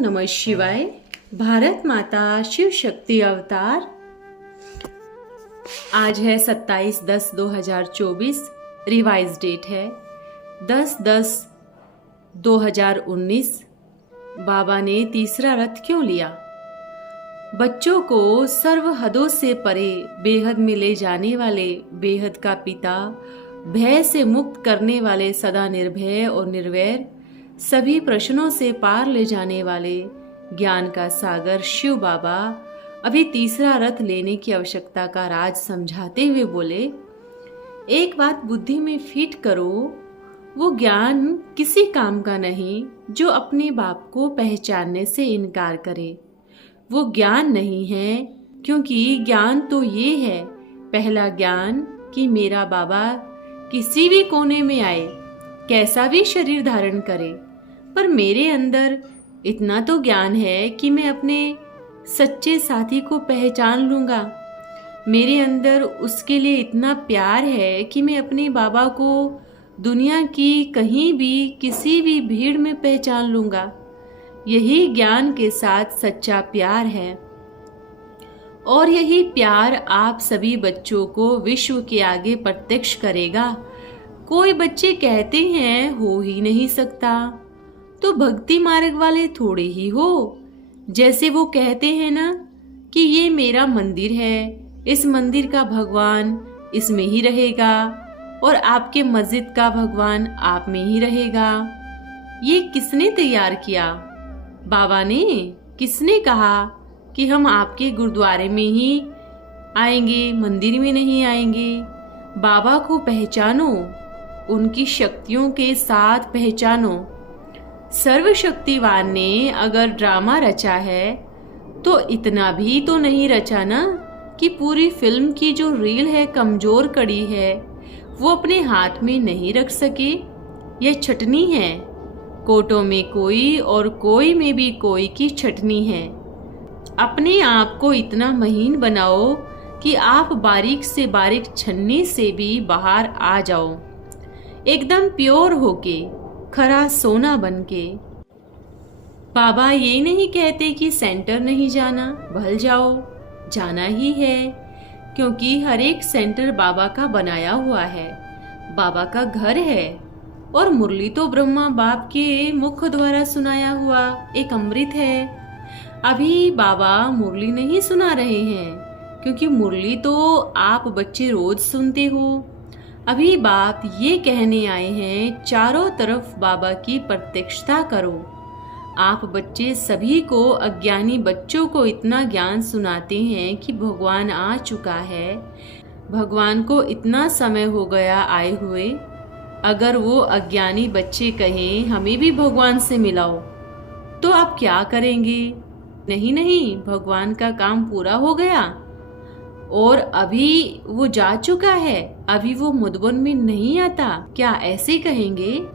नमः शिवाय। भारत माता शिव शक्ति अवतार। आज है 27/10/2024। रिवाइज डेट है 10/10/2019। बाबा ने तीसरा रथ क्यों लिया? बच्चों को सर्व हदों से परे बेहद में ले जाने वाले बेहद का पिता, भय से मुक्त करने वाले, सदा निर्भय और निर्वैर, सभी प्रश्नों से पार ले जाने वाले ज्ञान का सागर शिव बाबा अभी तीसरा रथ लेने की आवश्यकता का राज समझाते हुए बोले, एक बात बुद्धि में फिट करो, वो ज्ञान किसी काम का नहीं जो अपने बाप को पहचानने से इनकार करे। वो ज्ञान नहीं है, क्योंकि ज्ञान तो ये है, पहला ज्ञान कि मेरा बाबा किसी भी कोने में आए, कैसा भी शरीर धारण करे, पर मेरे अंदर इतना तो ज्ञान है कि मैं अपने सच्चे साथी को पहचान लूँगा। मेरे अंदर उसके लिए इतना प्यार है कि मैं अपने बाबा को दुनिया की कहीं भी किसी भी भीड़ में पहचान लूँगा। यही ज्ञान के साथ सच्चा प्यार है, और यही प्यार आप सभी बच्चों को विश्व के आगे प्रत्यक्ष करेगा। कोई बच्चे कहते हैं हो ही नहीं सकता, तो भक्ति मार्ग वाले थोड़े ही हो। जैसे वो कहते हैं ना कि ये मेरा मंदिर है, इस मंदिर का भगवान इसमें ही रहेगा, और आपके मस्जिद का भगवान आप में ही रहेगा। ये किसने तैयार किया? बाबा ने। किसने कहा कि हम आपके गुरुद्वारे में ही आएंगे, मंदिर में नहीं आएंगे? बाबा को पहचानो, उनकी शक्तियों के साथ पहचानो। सर्वशक्तिवान ने अगर ड्रामा रचा है तो इतना भी तो नहीं रचा ना कि पूरी फिल्म की जो रील है, कमजोर कड़ी है, वो अपने हाथ में नहीं रख सके। यह छटनी है, कोटों में कोई और कोई में भी कोई की छटनी है। अपने आप को इतना महीन बनाओ कि आप बारीक से बारीक छन्नी से भी बाहर आ जाओ, एकदम प्योर होके, खरा सोना बनके। बाबा ये नहीं कहते कि सेंटर नहीं जाना, भल जाओ, जाना ही है, क्योंकि हर एक सेंटर बाबा का बनाया हुआ है, बाबा का घर है। और मुरली तो ब्रह्मा बाप के मुख द्वारा सुनाया हुआ एक अमृत है। अभी बाबा मुरली नहीं सुना रहे हैं, क्योंकि मुरली तो आप बच्चे रोज सुनते हो। अभी बाप ये कहने आए हैं, चारों तरफ बाबा की प्रत्यक्षता करो। आप बच्चे सभी को, अज्ञानी बच्चों को इतना ज्ञान सुनाते हैं कि भगवान आ चुका है, भगवान को इतना समय हो गया आए हुए। अगर वो अज्ञानी बच्चे कहें हमें भी भगवान से मिलाओ, तो आप क्या करेंगे? नहीं नहीं, भगवान का काम पूरा हो गया और अभी वो जा चुका है, अभी वो मधुबन में नहीं आता, क्या ऐसे कहेंगे?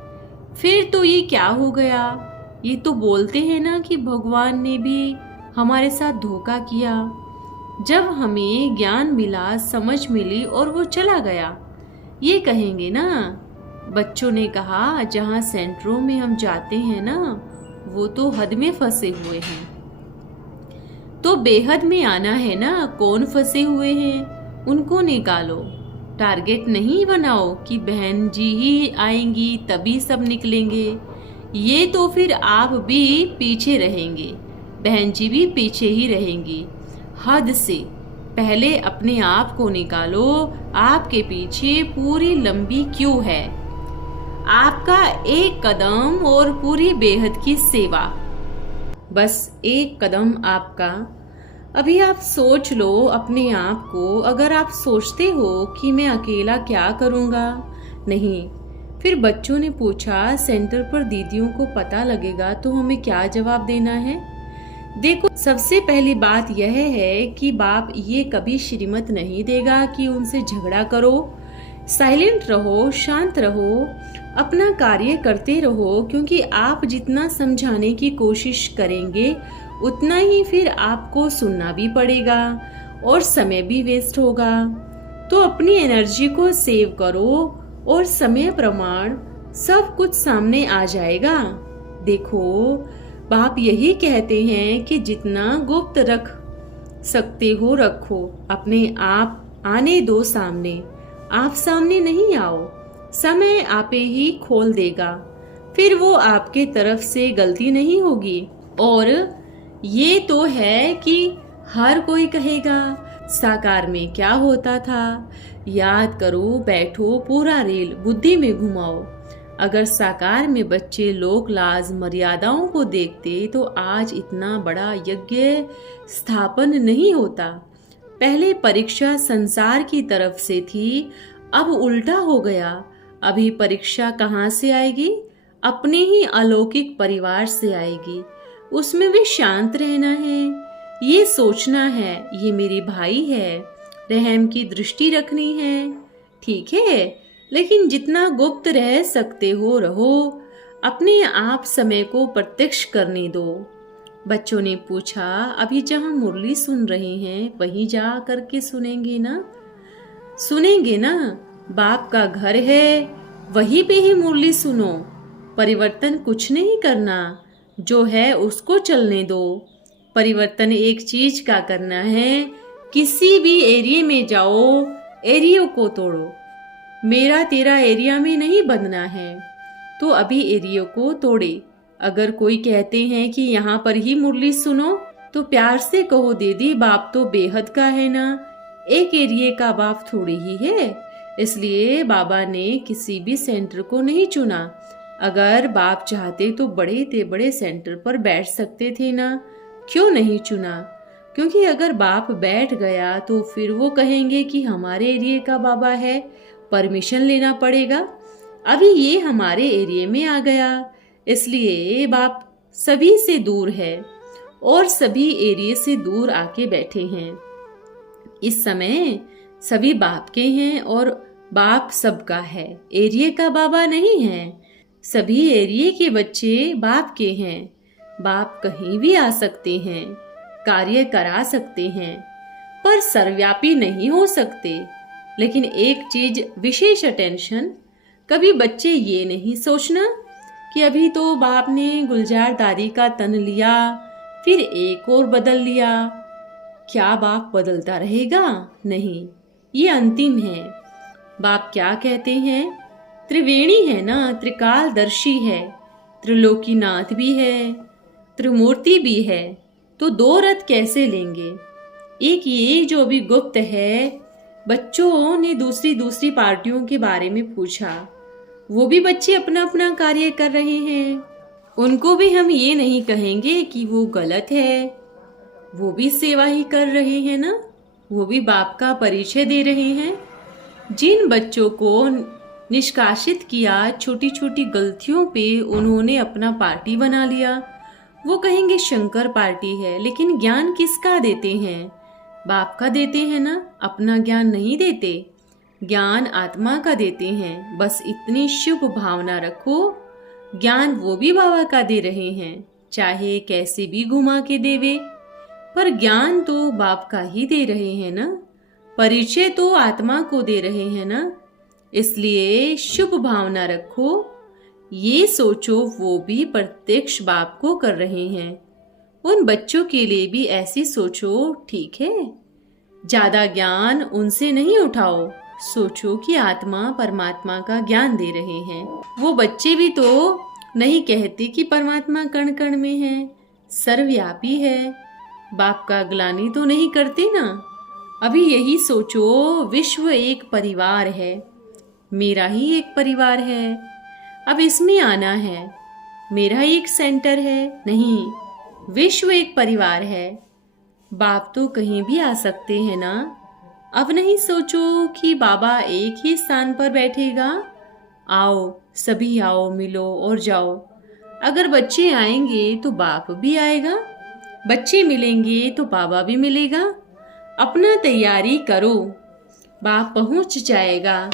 फिर तो ये क्या हो गया? ये तो बोलते हैं ना कि भगवान ने भी हमारे साथ धोखा किया। जब हमें ज्ञान मिला, समझ मिली और वो चला गया, ये कहेंगे ना। बच्चों ने कहा जहाँ सेंटरों में हम जाते हैं ना, वो तो हद में फंसे हुए हैं, तो बेहद में आना है ना। कौन फंसे हुए हैं उनको निकालो। टारगेट नहीं बनाओ कि बहन जी ही आएंगी तभी सब निकलेंगे। ये तो फिर आप भी पीछे रहेंगे, बहन जी भी पीछे ही रहेंगी। हद से पहले अपने आप को निकालो। आपके पीछे पूरी लंबी क्यू है, आपका एक कदम और पूरी बेहद की सेवा, बस एक कदम आपका। अभी आप सोच लो अपने आप को। अगर आप सोचते हो कि मैं अकेला क्या करूँगा, नहीं। फिर बच्चों ने पूछा सेंटर पर दीदियों को पता लगेगा तो हमें क्या जवाब देना है? देखो, सबसे पहली बात यह है कि बाप ये कभी श्रीमत नहीं देगा कि उनसे झगड़ा करो। साइलेंट रहो, शांत रहो, अपना कार्य करते रहो, क्योंकि आप जितना समझाने की कोशिश करेंगे उतना ही फिर आपको सुनना भी पड़ेगा और समय भी वेस्ट होगा। तो अपनी एनर्जी को सेव करो और समय प्रमाण सब कुछ सामने आ जाएगा। देखो, बाप यही कहते हैं कि जितना गुप्त रख सकते हो रखो, अपने आप आने दो सामने। आप सामने नहीं आओ, समय आपे ही खोल देगा, फिर वो आपके तरफ से गलती नहीं होगी। और ये तो है कि हर कोई कहेगा साकार में क्या होता था, याद करो, बैठो, पूरा रील बुद्धि में घुमाओ। अगर साकार में बच्चे लोक लाज मर्यादाओं को देखते तो आज इतना बड़ा यज्ञ स्थापन नहीं होता। पहले परीक्षा संसार की तरफ से थी, अब उल्टा हो गया। अभी परीक्षा कहाँ से आएगी? अपने ही अलौकिक परिवार से आएगी। उसमें भी शांत रहना है, ये सोचना है ये मेरे भाई है, रहम की दृष्टि रखनी है, ठीक है। लेकिन जितना गुप्त रह सकते हो रहो, अपने आप समय को प्रत्यक्ष करने दो। बच्चों ने पूछा, अभी जहाँ मुरली सुन रहे हैं वहीं जा करके सुनेंगे ना? सुनेंगे ना, बाप का घर है, वहीं पे ही मुरली सुनो। परिवर्तन कुछ नहीं करना, जो है उसको चलने दो। परिवर्तन एक चीज का करना है, किसी भी एरिया में जाओ, एरिया को तोड़ो। मेरा तेरा एरिया में नहीं बनना है, तो अभी एरिया को तोड़े। अगर कोई कहते हैं कि यहाँ पर ही मुरली सुनो, तो प्यार से कहो, दीदी बाप तो बेहद का है ना, एक एरिया का बाप थोड़ी ही है। इसलिए बाबा ने किसी भी सेंटर को नहीं चुना। अगर बाप चाहते तो बड़े ते बड़े सेंटर पर बैठ सकते थे ना, क्यों नहीं चुना? क्योंकि अगर बाप बैठ गया तो फिर वो कहेंगे कि हमारे एरिया का बाबा है, परमिशन लेना पड़ेगा। अभी ये हमारे एरिया में आ गया, इसलिए बाप सभी से दूर है और सभी एरिया से दूर आके बैठे हैं। इस समय सभी बाप के हैं और बाप सबका है, एरिया का बाबा नहीं है। सभी एरिया के बच्चे बाप के हैं। बाप कहीं भी आ सकते हैं, कार्य करा सकते हैं, पर सर्वव्यापी नहीं हो सकते। लेकिन एक चीज विशेष अटेंशन, कभी बच्चे ये नहीं सोचना कि अभी तो बाप ने गुलजार दादी का तन लिया, फिर एक और बदल लिया, क्या बाप बदलता रहेगा? नहीं, ये अंतिम है। बाप क्या कहते हैं? त्रिवेणी है ना, त्रिकालदर्शी है, त्रिलोकीनाथ भी है, त्रिमूर्ति भी है, तो दो रथ कैसे लेंगे? एक ये जो अभी गुप्त है। बच्चों ने दूसरी पार्टियों के बारे में पूछा, वो भी बच्चे अपना अपना कार्य कर रहे हैं, उनको भी हम ये नहीं कहेंगे कि वो गलत है, वो भी सेवा ही कर रहे हैं ना, वो भी बाप का परिचय दे रहे हैं। जिन बच्चों को निष्कासित किया, छोटी छोटी गलतियों पे उन्होंने अपना पार्टी बना लिया, वो कहेंगे शंकर पार्टी है। लेकिन ज्ञान किसका देते हैं? बाप का देते हैं ना, अपना ज्ञान नहीं देते, ज्ञान आत्मा का देते हैं। बस इतनी शुभ भावना रखो, ज्ञान वो भी बाबा का दे रहे हैं, चाहे कैसे भी घुमा के देवे, पर ज्ञान तो बाप का ही दे रहे हैं ना, परिचय तो आत्मा को दे रहे हैं ना। इसलिए शुभ भावना रखो, ये सोचो वो भी प्रत्यक्ष बाप को कर रहे हैं। उन बच्चों के लिए भी ऐसी सोचो, ठीक है। ज्यादा ज्ञान उनसे नहीं उठाओ, सोचो कि आत्मा परमात्मा का ज्ञान दे रहे हैं। वो बच्चे भी तो नहीं कहते कि परमात्मा कण कण में है, सर्वव्यापी है, बाप का ग्लानि तो नहीं करते ना। अभी यही सोचो, विश्व एक परिवार है, मेरा ही एक परिवार है, अब इसमें आना है। मेरा एक सेंटर है नहीं, विश्व एक परिवार है। बाप तो कहीं भी आ सकते हैं ना। अब नहीं सोचो कि बाबा एक ही स्थान पर बैठेगा। आओ, सभी आओ, मिलो और जाओ। अगर बच्चे आएंगे तो बाप भी आएगा, बच्चे मिलेंगे तो बाबा भी मिलेगा। अपना तैयारी करो, बाप पहुंच जाएगा।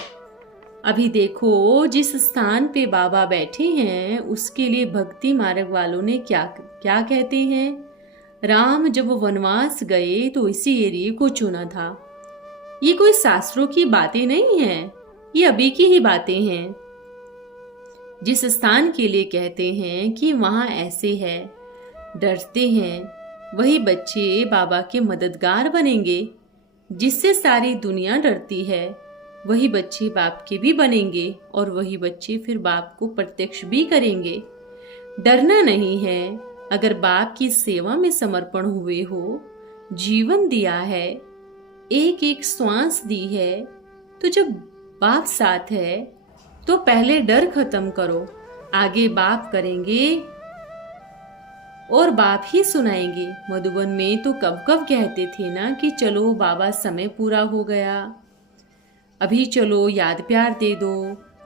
अभी देखो, जिस स्थान पे बाबा बैठे हैं उसके लिए भक्ति मार्ग वालों ने क्या क्या कहते हैं। राम जब वनवास गए तो इसी एरिया को चुना था। ये कोई शास्त्रों की बातें नहीं हैं, ये अभी की ही बातें हैं। जिस स्थान के लिए कहते हैं कि वहां ऐसे है, डरते हैं, वही बच्चे बाबा के मददगार बनेंगे। जिससे सारी दुनिया डरती है, वही बच्चे बाप के भी बनेंगे और वही बच्चे फिर बाप को प्रत्यक्ष भी करेंगे। डरना नहीं है। अगर बाप की सेवा में समर्पण हुए हो, जीवन दिया है, एक एक श्वास दी है, तो जब बाप साथ है तो पहले डर खत्म करो, आगे बाप करेंगे और बाप ही सुनाएंगे। मधुबन में तो कब कब कहते थे ना कि चलो बाबा समय पूरा हो गया, अभी चलो याद प्यार दे दो।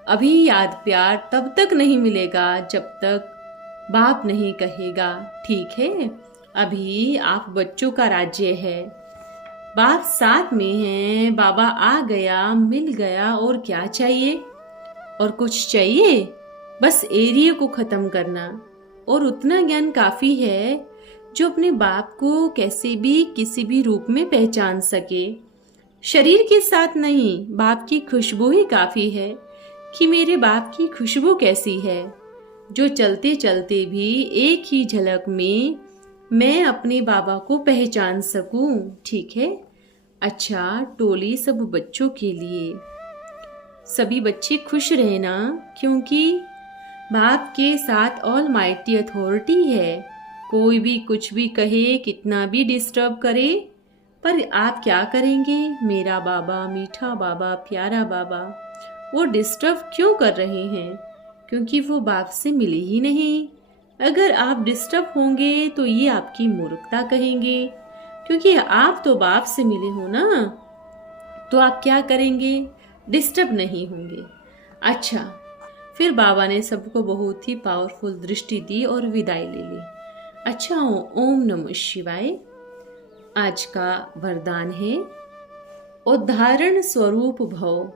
अभी याद प्यार तब तक नहीं मिलेगा जब तक बाप नहीं कहेगा ठीक है। अभी आप बच्चों का राज्य है, बाप साथ में है, बाबा आ गया, मिल गया, और क्या चाहिए? और कुछ चाहिए? बस एरिया को खत्म करना, और उतना ज्ञान काफी है जो अपने बाप को कैसे भी किसी भी रूप में पहचान सके। शरीर के साथ नहीं, बाप की खुशबू ही काफी है कि मेरे बाप की खुशबू कैसी है, जो चलते चलते भी एक ही झलक में मैं अपने बाबा को पहचान सकूं। ठीक है। अच्छा, टोली सब बच्चों के लिए, सभी बच्चे खुश रहना, क्योंकि बाप के साथ ऑल माइटी अथॉरिटी है। कोई भी कुछ भी कहे, कितना भी डिस्टर्ब करे, पर आप क्या करेंगे? मेरा बाबा, मीठा बाबा, प्यारा बाबा, वो डिस्टर्ब क्यों कर रहे हैं? क्योंकि वो बाप से मिले ही नहीं। अगर आप डिस्टर्ब होंगे तो ये आपकी मूर्खता कहेंगे, क्योंकि आप तो बाप से मिले हो ना, तो आप क्या करेंगे? डिस्टर्ब नहीं होंगे। अच्छा, फिर बाबा ने सबको बहुत ही पावरफुल दृष्टि दी और विदाई ले ली। अच्छा, ओम नमः शिवाय। आज का वरदान है उदाहरण स्वरूप भव।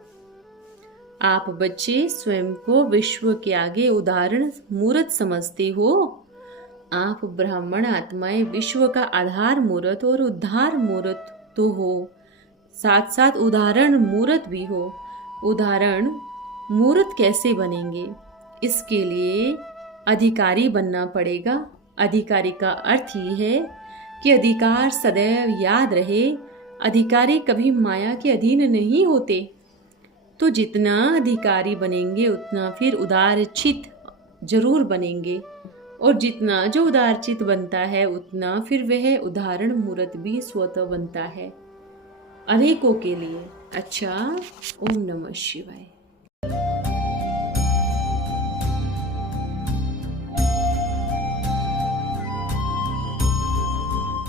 आप बच्चे स्वयं को विश्व के आगे उदाहरण मूर्त समझते हो। आप ब्राह्मण आत्माएं विश्व का आधार मूर्त और उद्धार मूर्त तो हो, साथ साथ उदाहरण मूर्त भी हो। उदाहरण मूर्त कैसे बनेंगे? इसके लिए अधिकारी बनना पड़ेगा। अधिकारी का अर्थ ये है कि अधिकार सदैव याद रहे। अधिकारी कभी माया के अधीन नहीं होते। तो जितना अधिकारी बनेंगे उतना फिर उदारचित जरूर बनेंगे, और जितना जो उदारचित बनता है उतना फिर वह उदाहरण मूर्त भी स्वतः बनता है अनेकों के लिए। अच्छा, ओम नमः शिवाय।